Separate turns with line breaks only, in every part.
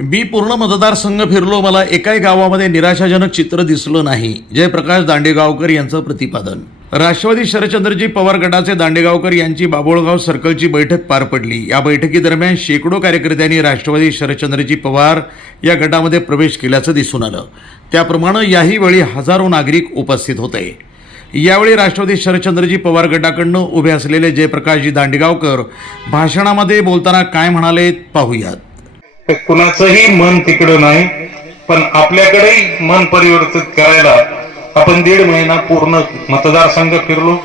मी पूर्ण मतदारसंघ फिरलो मला एकाही गावामध्ये निराशाजनक चित्र दिसलं नाही. जयप्रकाश दांडेगावकर यांचं प्रतिपादन. राष्ट्रवादी शरदचंद्रजी पवार गटाचे दांडेगावकर यांची बाभोळगाव सर्कलची बैठक पार पडली. या बैठकीदरम्यान शेकडो कार्यकर्त्यांनी राष्ट्रवादी शरदचंद्रजी पवार या गटामध्ये प्रवेश केल्याचं दिसून आलं. त्याप्रमाणे याही वेळी हजारो नागरिक उपस्थित होते. यावेळी राष्ट्रवादी शरदचंद्रजी पवार गटाकडनं उभे असलेले जयप्रकाशजी दांडेगावकर भाषणामध्ये बोलताना काय म्हणाले पाहूयात.
तर कुणाचंही मन तिकडं नाही पण आपल्याकडेही मन परिवर्तित करायला आपण दीड महिना पूर्ण मतदारसंघ फिरलो.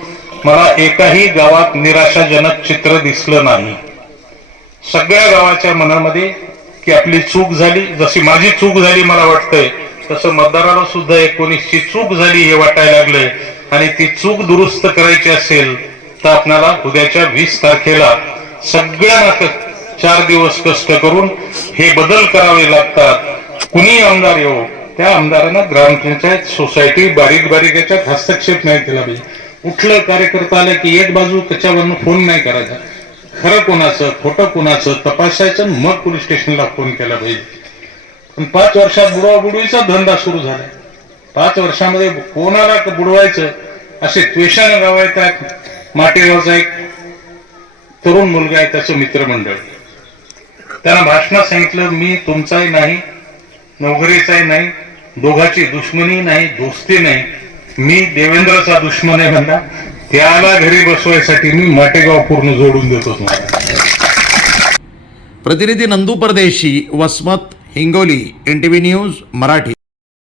मला एकाही गावात निराशाजनक चित्र दिसलं नाही. सगळ्या गावाच्या मनामध्ये की आपली चूक झाली जशी माझी चूक झाली मला वाटतंय तसं मतदाराला सुद्धा एकोणीसची चूक झाली हे वाटायला लागलंय. आणि ती चूक दुरुस्त करायची असेल तर आपल्याला उद्याच्या वीस तारखेला सगळ्या चार दिवस कष्ट करून हे बदल करावे लागतात. कुणी आमदार येऊ त्या आमदारांना ग्रामपंचायत सोसायटी बारीक बारीक याच्यात हस्तक्षेप नाही केला पाहिजे. कुठलं कार्यकर्ता आलं की एक बाजू त्याच्यावरनं फोन नाही करायचा. खरं कोणाचं खोटं कोणाचं तपासायचं मग पोलीस स्टेशनला फोन केला पाहिजे. पण पाच वर्षात बुडवाबुडवीचा धंदा सुरू झाला. पाच वर्षामध्ये कोणाला बुडवायचं असे त्वेषाने गावायतात माटेगावचा एक तरुण मुलगा आहे त्याचं मित्रमंडळ. त्यांना भाषणात सांगितलं मी तुमचाही नाही नोकरीचाही नाही दोघाची दुश्मनी नाही दोस्ती नाही. मी देवेंद्रचा दुश्मन आहे म्हणला त्याला घरी बसवायसाठी मी माटेगाव पूर्ण जोडून देतो तुम्हाला.
प्रतिनिधी नंदू परदेशी वसमत हिंगोली एन न्यूज मराठी.